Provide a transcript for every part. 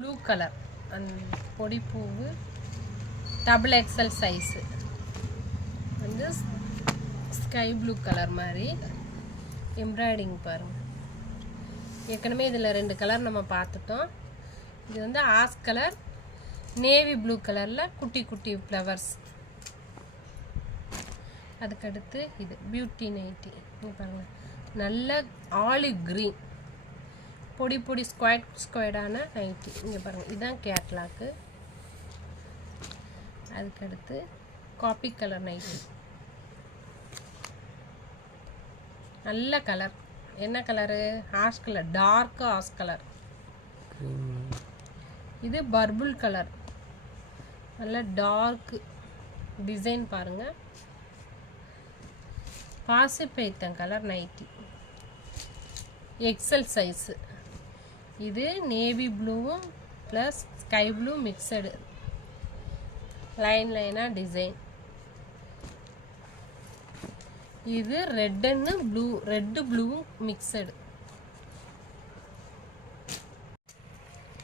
Blue colour அந்த பொடிப்பூவு double XL size வந்து ஸ்கை ப்ளூ கலர் மாதிரி. எம்ப்ராய்டிங் பாருங்கள் ஏற்கனவே இதில் ரெண்டு கலர் நம்ம பார்த்துட்டோம். இது வந்து ஆஸ் கலர் நேவி ப்ளூ கலரில் குட்டி குட்டி ஃப்ளவர்ஸ் அதுக்கடுத்து இது பியூட்டி நைட்டி பாருங்கள் நல்ல ஆலிவ் க்ரீன் பொடி பொடி ஸ்கொயர் ஸ்கொயர்டான நைட்டி இங்கே பாருங்கள் இதுதான் கேட்லாக்கு அதுக்கடுத்து காப்பி கலர் நைட்டி நல்ல கலர் என்ன colour ash colour dark ash colour இது பர்பிள் கலர் நல்ல டார்க்கு டிசைன் பாருங்கள் பாசிப்பைத்தன் கலர் நைட்டி எக்ஸல் சைஸு இது navy ப்ளூவும் plus sky blue mixed line லைனாக டிசைன் இது ரெட்டுன்னு blue red ப்ளூவும் mixed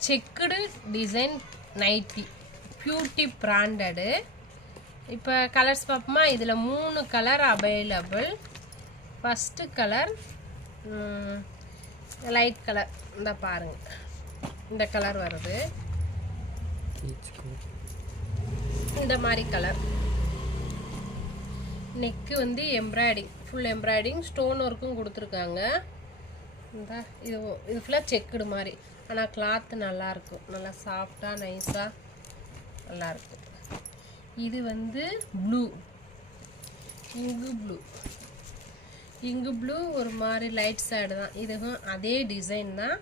checked design nighty beauty branded இப்போ கலர்ஸ் பார்ப்போமா? இதில் மூணு colour available first colour light colour இந்த பாருங்க. இந்த கலர் வருது. இந்த மாதிரி கலர் நெக்கு வந்து எம்ப்ராய்டிங் ஃபுல் எம்ப்ராய்டிங் ஸ்டோன் ஒர்க்கும் கொடுத்துருக்காங்க. இந்த இது இது ஃபுல்லாக செக்குடு மாதிரி. ஆனால் கிளாத்து நல்லாயிருக்கும் நல்லா சாஃப்டாக நைஸாக நல்லாயிருக்கும் இது வந்து ப்ளூ இங்கு ப்ளூ இங்கு ப்ளூ ஒரு மாதிரி லைட் சைடு தான். இதுவும் அதே டிசைன் தான்.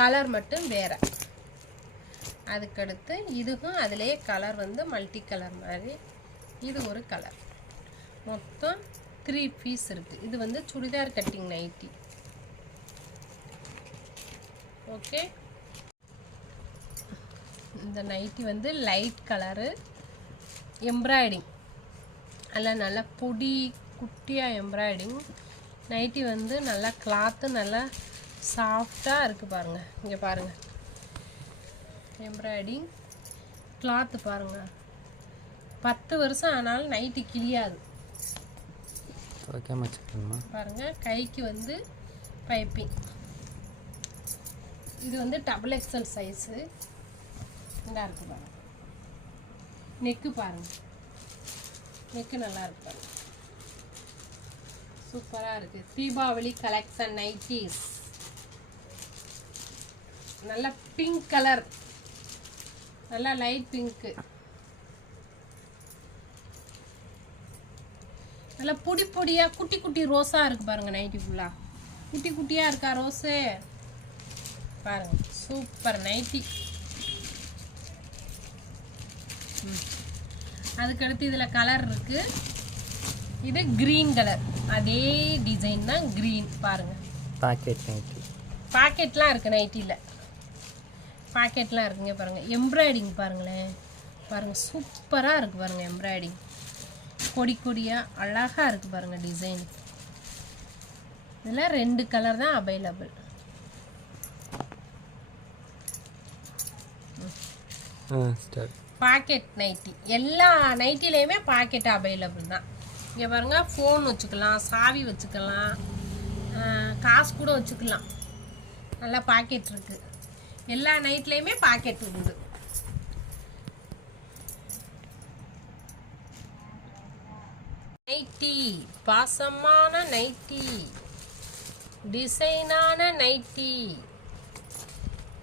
கலர் மட்டும் வேறு. அதுக்கடுத்து இதுவும் அதிலே கலர் வந்து மல்டி கலர் மாதிரி. இது ஒரு கலர் மொத்தம் த்ரீ பீஸ் இருக்குது இது வந்து சுடிதார் கட்டிங் நைட்டி ஓகே இந்த நைட்டி வந்து லைட் கலரு எம்ப்ராய்டிங் அதில் நல்லா பொடி குட்டியாக எம்ப்ராய்டிங் நைட்டி வந்து நல்லா கிளாத்து நல்லா சாஃப்டாக இருக்குது பாருங்கள் இங்கே பாருங்கள் எம்ப்ராய்டிங் கிளாத்து பாருங்கள் பத்து வருஷம் ஆனாலும் நைட்டி வச்சுக்கணுமா? பாருங்கள் கைக்கு வந்து பைப்பிங் இது வந்து டபுள் எக்ஸல் சைஸு இந்த இருக்கு பாருங்க. நெக்கு பாருங்க. நெக்கு நல்லா இருக்கு பாருங்க. சூப்பராக இருக்கு. தீபாவளி கலெக்ஷன் நைட்டிஸ் நல்ல பிங்க் கலர் நல்லா லைட் பிங்க்கு நல்லா பொடி பொடியாக குட்டி குட்டி ரோஸாக இருக்கு பாருங்க நைட்டி ஃபுல்லாக குட்டி குட்டியாக இருக்கா ரோஸு? பாருங்க சூப்பர் நைட்டி அதுக்கடுத்து இதில் கலர் இருக்குது இது க்ரீன் கலர் அதே டிசைன் தான் க்ரீன் பாருங்க. பாக்கெட் நைட்டி பாக்கெட்லாம் இருக்கு நைட்டியில் பாக்கெட்லாம் இருக்குங்க பாருங்க. எம்ப்ராய்டிங் பாருங்களேன். பாருங்க சூப்பராக இருக்கு பாருங்க எம்ப்ராய்டிங் கொடி கொடியாக அழகாக இருக்கு பாருங்க டிசைன் இதில் ரெண்டு கலர் தான் அவைலபிள் பாக்கெட் நைட்டி எல்லா நைட்டிலையுமே பாக்கெட் அவைலபிள் தான். இங்கே பாருங்க ஃபோன் வச்சுக்கலாம் சாவி வச்சுக்கலாம் காசு கூட வச்சுக்கலாம். நல்லா பாக்கெட் இருக்கு. எல்லா நைட்லேயுமே பாக்கெட் உண்டு. நைட்டி பாசமான நைட்டி டிசைனான நைட்டி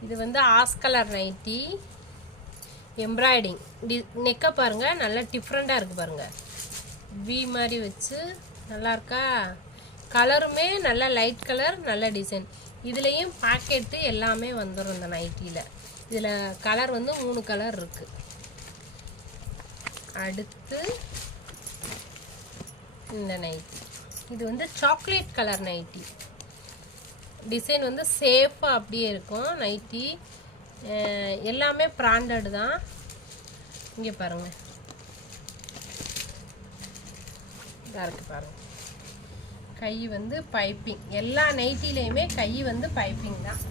இது வந்து ash colour nighty embroidery T நெக்கை பாருங்கள் நல்லா டிஃப்ரெண்ட்டாக இருக்குது பாருங்கள் வி மாதிரி வச்சு நல்லா இருக்கா கலருமே நல்ல லைட் கலர் நல்ல டிசைன் இதுலேயும் பாக்கெட்டு எல்லாமே வந்துடும் இந்த நைட்டியில் இதில் கலர் வந்து மூணு கலர் இருக்குது அடுத்து இந்த நைட்டி இது வந்து சாக்லேட் கலர் நைட்டி டிசைன் வந்து சேஃபாக அப்படியே இருக்கும் நைட்டி எல்லாமே ப்ராண்டடு தான். இங்கே பாருங்கள் இதாக இருக்குது பாருங்க. கை வந்து பைப்பிங் எல்லா நைட்டிலையுமே கை வந்து பைப்பிங் தான்.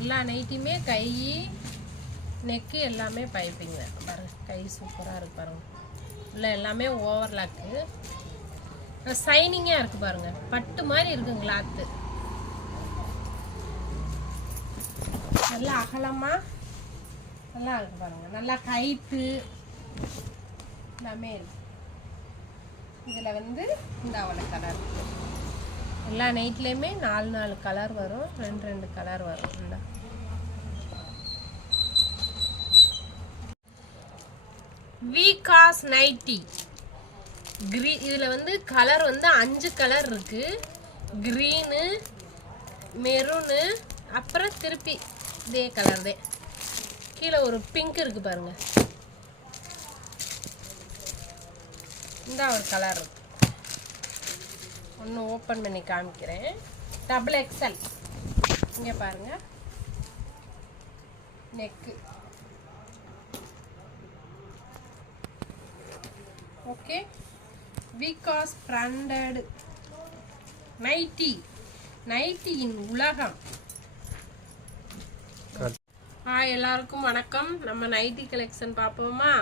எல்லா நைட்டியுமே கை நெக்கு எல்லாமே பைப்பிங்க பாருங்க கை சூப்பராக இருக்குது பாருங்க. உள்ள எல்லாமே ஓவர்லாக்கு சைனிங்காக இருக்குது பாருங்கள் பட்டு மாதிரி இருக்குது கிளாத்து நல்லா அகலமாக நல்லா இருக்குது பாருங்கள் நல்லா கைட்டு நமேல். இதில் வந்து இந்த அவளை கலர் எல்லா நைட்லேயுமே நாலு நாலு கலர் வரும். ரெண்டு ரெண்டு கலர் வரும். இந்த. விகாஸ் நைட்டி க்ரீ இதில் வந்து கலர் வந்து அஞ்சு கலர் இருக்குது க்ரீனு மெரூனு அப்புறம் திருப்பி இதே கலர் தான் கீழே ஒரு பிங்க் இருக்குது பாருங்கள் இந்த ஒரு கலர் இருக்கு. ஒன்று ஓப்பன் பண்ணி காமிக்கிறேன். டபுள் எக்ஸல் இங்கே பாருங்க. Neck okay Vikas branded nighty நைட்டியின் உலகம். ஆ எல்லாருக்கும் வணக்கம். நம்ம நைட்டி கலெக்ஷன் பார்ப்போமா?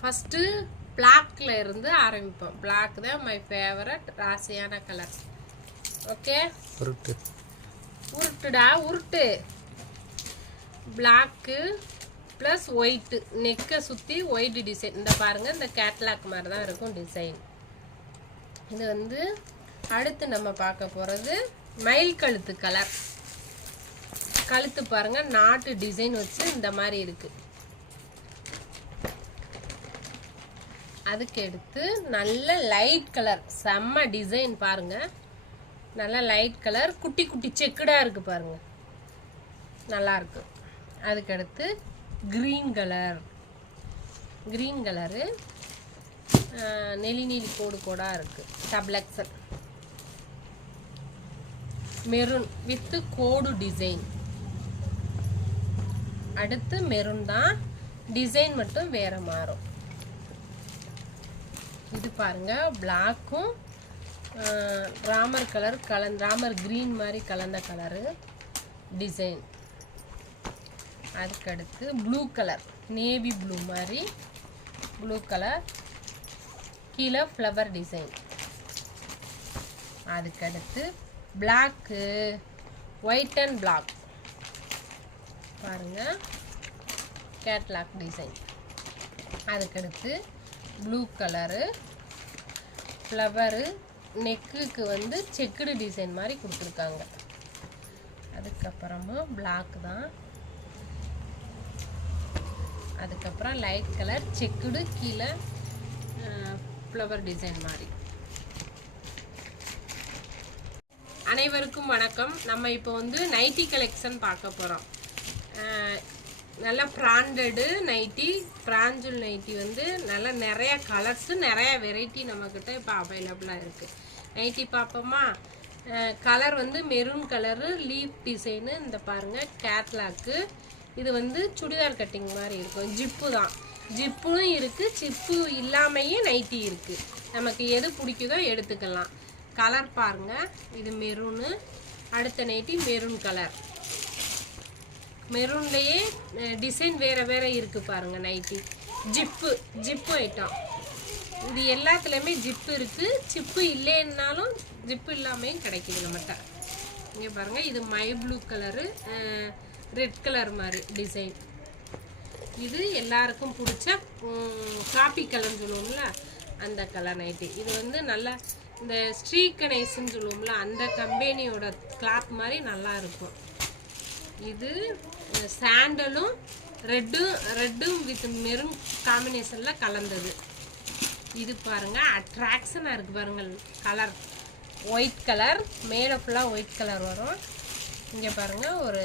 ஃபஸ்ட்டு பிளாக்ல இருந்து ஆரம்பிப்போம். பிளாக் தான் மை ஃபேவரட் ராசியான கலர் ஓகே உருட்டு. உருட்டுடா உருட்டு. பிளாக்கு ப்ளஸ் ஒயிட்டு நெக்கை சுற்றி ஒயிட் டிசைன் இந்த பாருங்க இந்த கேட்லாக் மாதிரி தான் இருக்கும் டிசைன் இது வந்து அடுத்து நம்ம பார்க்க போகிறது மயில் கழுத்து கலர் கழுத்து பாருங்க நாட்டு டிசைன் வச்சு இந்த மாதிரி இருக்கு. அதுக்கு எடுத்து நல்ல லைட் கலர் செம்ம டிசைன் பாருங்கள் நல்ல லைட் கலர் குட்டி குட்டி செக்குடாக இருக்குது பாருங்கள் நல்லாயிருக்கு அதுக்கடுத்து க்ரீன் கலர் க்ரீன் கலரு நெலி நீலி கோடு கோடாக இருக்குது டபுள் எக்ஸல் மெரூன் வித்து கோடு டிசைன் அடுத்து மெரூன் தான். டிசைன் மட்டும் வேறு மாறும். பாருங்கள் பாருங்க பிளாக்கும் ராமர் கலர் கலந் ராமர் க்ரீன் மாதிரி கலந்த கலரு டிசைன் அதுக்கடுத்து ப்ளூ கலர் நேவி ப்ளூ மாதிரி ப்ளூ கலர் கீழே ஃப்ளவர் டிசைன் அதுக்கடுத்து பிளாக்கு ஒயிட் அண்ட் பிளாக் பாருங்க கேட்லாக் டிசைன் அதுக்கடுத்து ப்ளூ கலரு ஃப்ளவரு நெக்குக்கு வந்து செக்குடு டிசைன் மாதிரி கொடுத்துருக்காங்க. அதுக்கப்புறமா பிளாக் தான். அதுக்கப்புறம் லைட் கலர் செக்குடு கீழே ஃப்ளவர் டிசைன் மாதிரி. அனைவருக்கும் வணக்கம். நம்ம இப்போ வந்து நைட்டி கலெக்ஷன் பார்க்க போகிறோம் நல்லா ப்ராண்டடு நைட்டி பிராஞ்சுல் நைட்டி வந்து நல்லா நிறைய கலர்ஸு நிறைய வெரைட்டி நம்மக்கிட்ட இப்போ அவைலபிளாக இருக்குது நைட்டி பார்ப்போமா கலர் வந்து மெரூன் கலரு லீஃப் டிசைனு இந்த பாருங்கள் கேட்லாக்கு இது வந்து சுடிதார் கட்டிங் மாதிரி இருக்கும். ஜிப்பு தான். ஜிப்பும் இருக்குது ஜிப்பு இல்லாமையும் நைட்டி இருக்குது நமக்கு எது பிடிக்குதோ எடுத்துக்கலாம். கலர் பாருங்கள் இது மெரூனு அடுத்த நைட்டி மெரூன் கலர் மெரூன்லேயே டிசைன் வேறு வேறு இருக்குது பாருங்கள் நைட்டி ஜிப்பு ஜிப்பு ஐட்டம் இது எல்லாத்துலேயுமே ஜிப்பு இருக்குது ஜிப்பு இல்லைன்னாலும் ஜிப்பு இல்லாமையும் கிடைக்கிது நம்மகிட்ட. இங்கே பாருங்கள் இது my blue colour red colour மாதிரி டிசைன் இது எல்லாருக்கும் பிடிச்ச காப்பி கலர்னு சொல்லுவோம்ல அந்த கலர் நைட்டி இது வந்து நல்லா இந்த ஸ்ரீகணேசன் சொல்லுவோம்ல அந்த கம்பெனியோட கிளாத் மாதிரி நல்லா இருக்கும். இது சாண்டலும் ரெட்டும் ரெட்டும் வித் மெரூன் காம்பினேஷனில் கலந்தது. இது பாருங்கள் அட்ராக்ஷனாக இருக்குது பாருங்கள் கலர் ஒயிட் கலர் மேலே ஃபுல்லாக ஒயிட் கலர் வரும். இங்கே பாருங்க ஒரு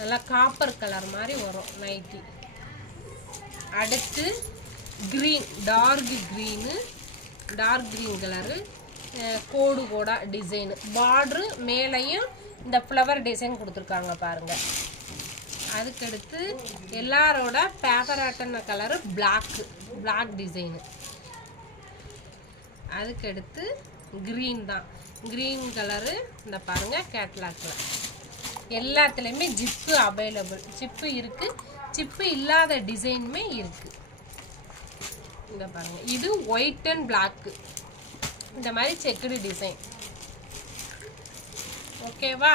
நல்லா காப்பர் கலர் மாதிரி வரும் நைட்டி அடுத்து green dark green dark green colour கோடு கோடா டிசைனு பார்ட்ரு மேலேயும் இந்த ஃப்ளவர் டிசைன் கொடுத்துருக்காங்க பாருங்கள் அதுக்கடுத்து எல்லாரோட பேப்பராட்டன கலரு பிளாக்கு பிளாக் டிசைனு அதுக்கடுத்து க்ரீன் தான். க்ரீன் கலரு இந்த பாருங்கள் கேட்லாக்கில் எல்லாத்துலேயுமே ஜிப்பு அவைலபிள் ஜிப்பு இருக்குது ஜிப்பு இல்லாத டிசைனுமே இருக்குது இந்த பாருங்கள் இது ஒயிட் அண்ட் பிளாக்கு இந்த மாதிரி செக்குடு டிசைன் ஓகேவா